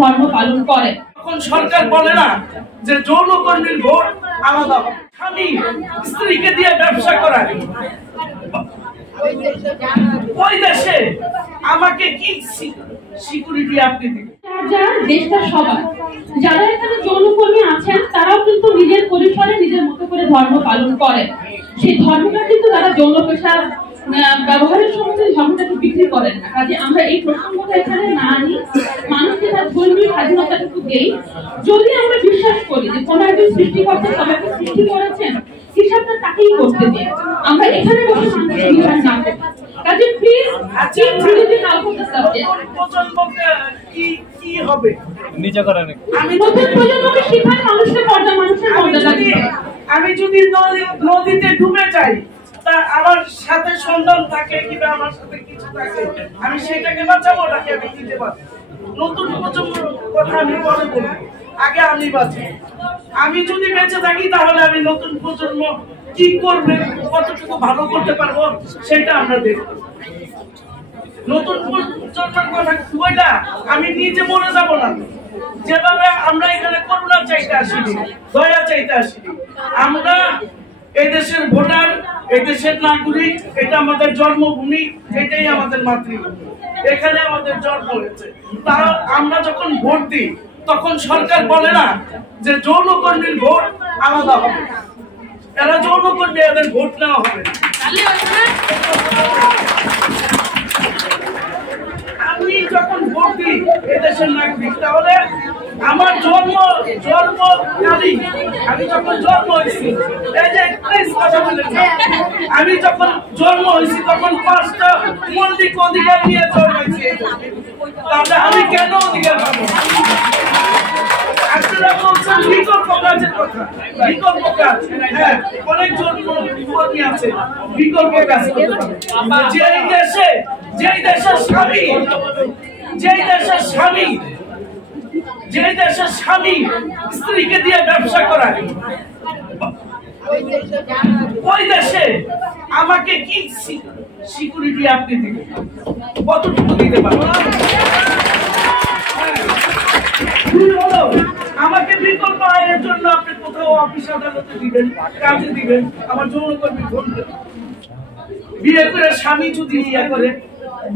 ধর্ম পালন করে। এখন সরকার বলে না যে যৌনকর্মীর ভোট আলাদা হবে, স্বামী স্ত্রীকে দিয়ে ব্যবসা করায়, ওই দেশে আমাকে কি সিকিউরিটি আপনি দিবেন? দেশটা সবার, যারা এখানে যৌনকর্মী আছেন তারাও কিন্তু নিজের পরিসরে নিজের মতো করে ধর্ম পালন করেন। সেই ধর্মটা কিন্তু তারা যৌন পেশা ব্যবহারের সময় ধর্মটাকে বিক্রি করেন না। কাজে আমরা এই প্রসঙ্গটা এখানে না আনি, মানুষকে তার ধর্মীয় স্বাধীনতাটুকু দেই। যদি আমরা বিশ্বাস করি যে কোন একজন সৃষ্টিকর্তা সবাইকে সৃষ্টি করেছেন, হিসাবটা তাকেই করতে দিই। আমরা এখানে বসে মানুষের বিচার না করি। কাজে please religion out of the subject. প্রজন্মকে কি হবে নিচে করেন। আমি নতুন প্রজন্মকে শেখান মানুষের মর্যাদা দিতে। আমি যদি নদীতে ডুবে যাই, তা আমার সাথে সন্তান থাকে কিংবা আমার সাথে কিছু থাকে, আমি সেটাকে বাঁচাবো নাকি আমি দিতে পারবো? নতুন প্রজন্মের কথা আমি পরে বলবো, আগে আমি বাঁচি। আমি যদি বেঁচে থাকি তাহলে আমি নতুন প্রজন্ম কি করবে, কতটুকু ভালো করতে পারবো সেটা আমরা দেখবো। নতুন প্রজন্মের কথা কইলা আমি নিজে মরে যাব না। যেভাবে আমরা এখানে করুণা চাইতে আসিনি, দয়া চাইতে আসিনি, আমরা এদেশের ভোটার, এদেশের নাগরিক, এটা আমাদের জন্মভূমি, এটাই আমাদের মাতৃভূমি, এখানে আমাদের জন্ম হয়েছে। তা আমরা যখন ভোট দিই তখন সরকার বলে না যে যৌনকর্মীর ভোট আলাদা হবে, এরা যৌনকর্মী, এদের ভোট নেওয়া হবে। আমি যখন ভোট দিই এদেশের নাগরিক, তাহলে আমার জন্মকালীন আমি যখন জন্ম হয়েছি, আমি যখন জন্ম হয়েছি তখন 5টা মৌলিক অধিকার নিয়ে জন্মাইছি, তাহলে আমি কেন অধিকার পাবো? আপনারা বলছেন বিকল্প কাজের কথা, বিকল্প কাজ, হ্যাঁ অনেক কর্মী আছে বিকল্প কাজ করতে পারে। যেই দেশের স্বামী স্ত্রীকে দিয়ে ব্যবসা করায়, ওই দেশে আমাকে কি সিকিউরিটি আপনি দিবেন, কতটুকু দিতে পারবেন? আমাকে বিকল্প আয়ের জন্য আপনি কোথাও অফিস আদালতে দিবেন, কাজে দিবেন, আমার যৌনকর্মী ধরবেন। বিয়ে করে স্বামী যদি ইয়ে করে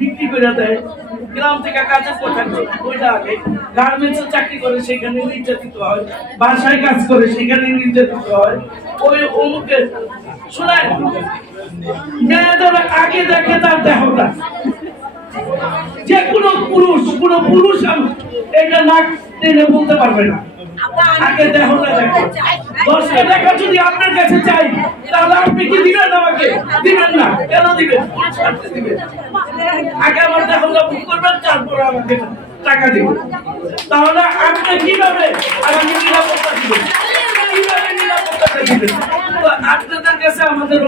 বিক্রি করে দেয়, গ্রাম থেকে কাজের কোথায় ওইটা আগে গার্মেন্টসে চাকরি করে সেখানে নির্যাতিত হয়, বাসায় কাজ করে সেখানে নির্যাতিত হয়, ওই অমুকে শোনায় মেয়েদের আগে দেখে তার দেহটা। যে কোনো পুরুষ এটা নাক টেনে বলতে পারবে না, আগে দেহটা দেখে। 10টা টাকা যদি আপনার কাছে চাই তাহলে আপনি কি দিবেন? আমাকে দিবেন না, কেন দিবেন? দিবেন আগে আমার দেহটা বুক করবেন, তারপর আমাকে টাকা দিবেন। তাহলে আপনি কিভাবে আমাকে নিরাপত্তা দিবেন? কিভাবে নিরাপত্তা দিবেন? তো আপনাদের কাছে আমাদের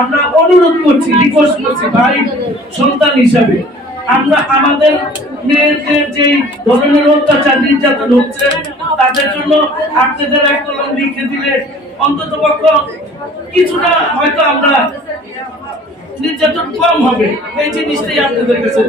আমরা অনুরোধ করছি, রিকোয়েস্ট করছি, ভাই সন্তান হিসাবে আমরা আমাদের মেয়েদের যে ধরনের অত্যাচার নির্যাতন হচ্ছে তাদের জন্য আপনাদের এক কলম লিখে দিলে অন্তত পক্ষে কিছুটা হয়তো আমরা নির্যাতন কম হবে, এই জিনিসটাই আপনাদের কাছে